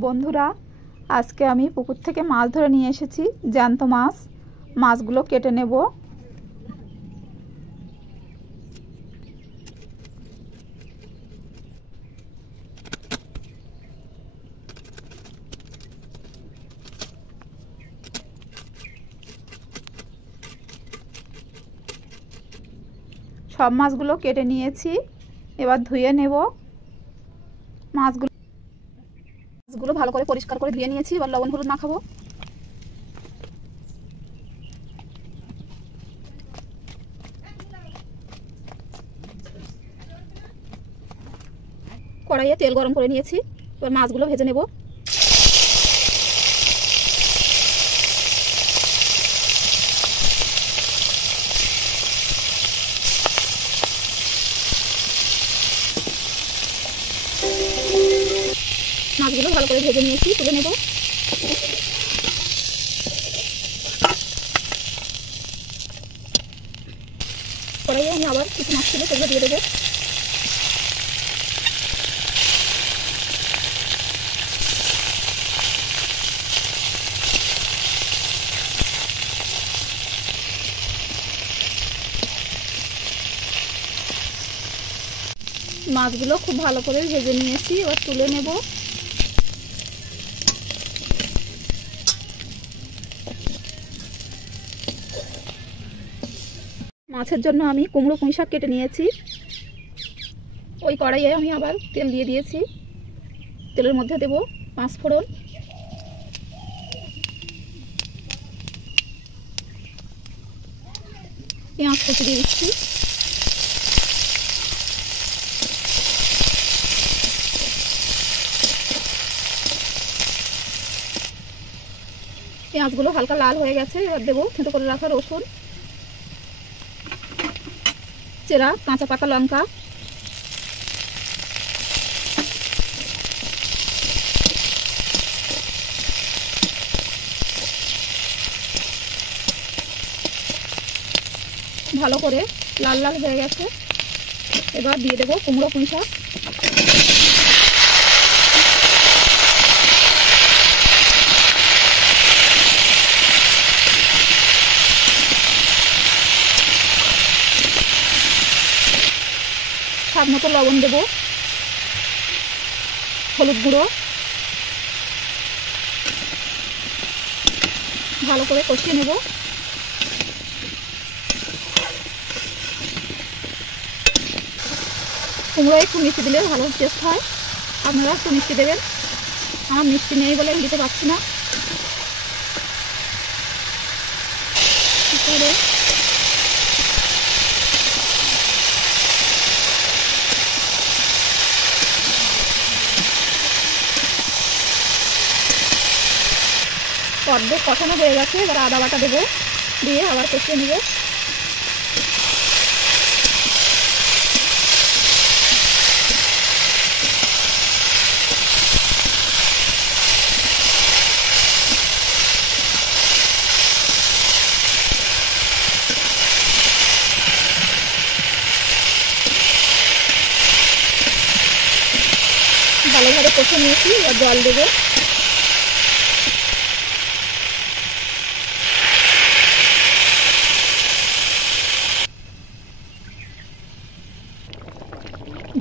বন্ধুরা, আজকে আমি পুকুর থেকে মাছ ধরে নিয়ে এসেছি, জ্যান্ত মাছ। মাছগুলো কেটে নেব। সব মাছগুলো কেটে নিয়েছি, এবার ধুয়ে নেব। মাছগুলো ভালো করে পরিষ্কার করে ধুয়ে নিয়েছি, এবার লবণ হলুদ মাখাবো। কড়াইয়ে তেল গরম করে নিয়েছি, এবার মাছগুলো ভেজে নেব। মাছগুলো ভালো করে ভেজে নিয়েছি, তুলে নেব। কড়াইয়ে আমি আবার কিছু মাছ ছিল, সেগুলো দিয়ে দেবো। মাছগুলো খুব ভালো করে ভেজে নিয়েছি, এবার তুলে নেব। মাছের জন্য আমি কুমড়ো পুঁই শাক কেটে নিয়েছি। ওই কড়াইয়ে আমি আবার তেল দিয়ে দিয়েছি। তেলের মধ্যে দেব 5 ফোড়ন, পেঁয়াজ কুচি দিয়ে দিচ্ছি। পেঁয়াজগুলো হালকা লাল হয়ে গেছে, এবার দেবো থেঁতো করে রাখা রসুন, চেরা কাঁচা পাকা লঙ্কা, ভালো করে লাল লাল হয়ে গেছে। এবার দিয়ে দেবো কুমড়ো পুঁই শাক। স্বাদ মতো লবণ দেবো, হলুদ গুঁড়ো, ভালো করে কষিয়ে নেব। কুমড়ো একটু মিষ্টি দিলে ভালো টেস্ট হয়, আপনারা একটু মিষ্টি দেবেন। আমার মিষ্টি নেই বলে আমি দিতে পারছি না। অর্ধেক কষানো হয়ে গেছে, এবার আদা বাটা দেবো, দিয়ে আবার কষিয়ে নেব। ভালোভাবে কষে নিয়েছি, এবার জল দেবো।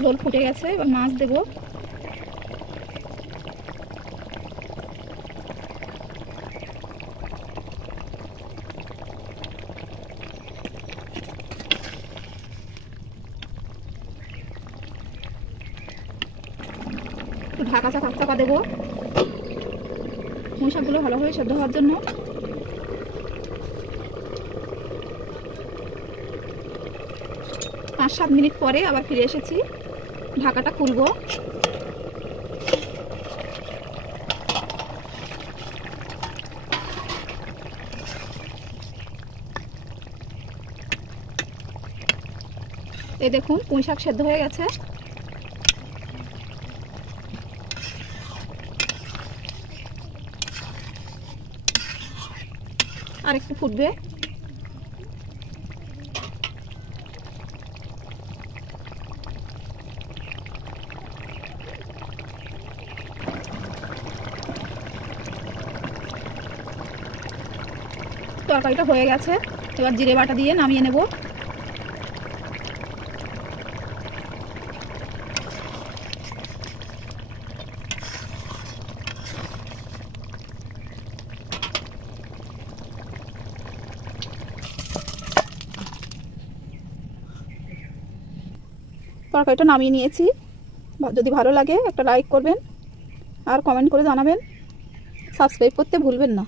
ঝোল ফুটে গেছে, এবার মাছ দেবো। ঢাকা চাপা দেবো পুঁই শাকগুলো ভালোভাবে সেদ্ধ হওয়ার জন্য। 5-7 মিনিট পরে আবার ফিরে এসেছি, ঢাকাটা খুলবো। এই দেখুন পুঁই শাক সেদ্ধ হয়ে গেছে। আর একটু ফুটবে। তরকারিটা হয়ে গেছে, এবার জিরে বাটা দিয়ে নামিয়ে নেব। তরকারিটা নামিয়ে নিয়েছি। যদি ভালো লাগে একটা লাইক করবেন আর কমেন্ট করে জানাবেন, সাবস্ক্রাইব করতে ভুলবেন না।